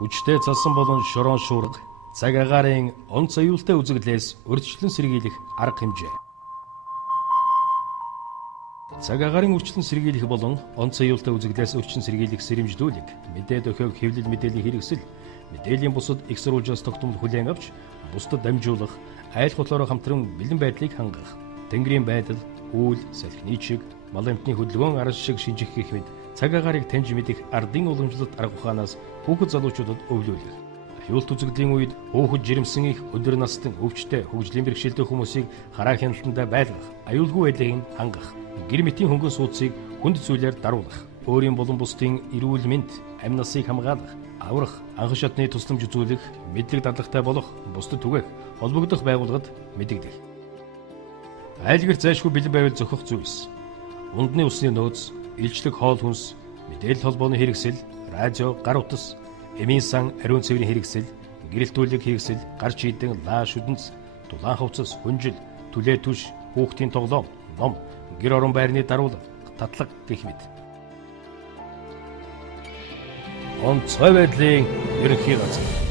Хүчтэй цасан болон шорон шуурга, цаг агаарын онц аюултай үзэгдлээс урьдчилан сэргийлэх арга хэмжээ. Цаг агаарын урьдчилан сэргийлэх болон онц аюултай үзэгдлээс урьдчилан сэргийлэх сэрэмжлүүлэг, мэдээ дохиог хэвлэл мэдээллийн хэрэгсэл, мэдээллийн бусад их сурвалжаас тогтмол хүлээн авч, бусдад дамжуулах, айл хутлаараа хамтран бэлэн байдлыг хангах, тэнгэрийн байдал, үйл, салхины чиг, мал амтны хөдөлгөөн арга шиг шинжих гэх мэт цаг агаарыг таньж мэдэх ардын уламжлалт арга ухаанаас хүүхэд залуучуудад өвлүүлэх. Аюулт үзэгдлийн үед хөөхд жирэмсэн их өндөр настан өвчтэй хөгжлийн бэрхшээлтэй хүмүүсийг хараа хяналтандаа байлгах, аюулгүй байдлыг хангах, гэр мэтийн хөнгөн суудсыг хүнд зүйлээр даруулах, өөрийн болон бусдын эрүүл мэнд, амь насыг хамгаалах, аврах, анхан шатны тусламж үзүүлэх, мэдлэг дадлагтай болох, бусдад түгээх, холбогдох байгууллагад мэдэгдэх. Айлгэр зайлшгүй бэлэн байвал зохих зүйлс. Ундны усны нөөц, илчлэг хоол хүнс, мэдээлэл холбооны хэрэгсэл, радио, гар утас, эмийн сан, ариун цэврийн хэрэгсэл, гэрэлтүүлэг хэрэгсэл, гар чийдэн, лаа шүдэнц, дулаан хувцас, хүнжил, түлээ түш, хүүхдийн тоглоом, ном, гэр орон байрны даруулга, татлаг гэх мэт. Онцгой байдлын ерөнхий газар.